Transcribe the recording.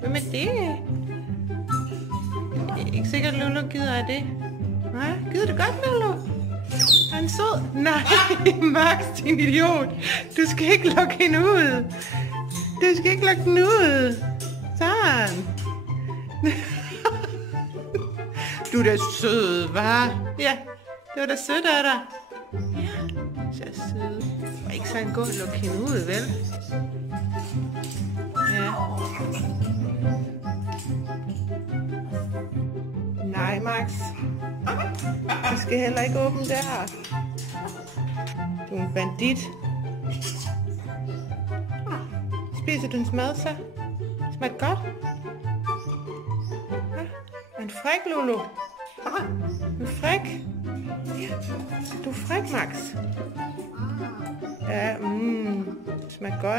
Hvem er det? Jeg er ikke sikkert, at Lulu gider af det. Nej, gider det godt, Lulu? Er han sød? Nej, Max, din idiot. Du skal ikke lukke hende ud. Du skal ikke lukke den ud. Sådan. Du er da sød, hva'? Ja, det var da sødt af dig. Ja, så sød. Det var ikke sådan godt at lukke hende ud, vel? Ja. Nej, Max. Du skal heller ikke åbne der. Du er en bandit. Spiser du en mad så? Smager det godt? Ja. Er du fræk, Lulu? Du er fræk? Du er fræk, Max. Ja, smager godt.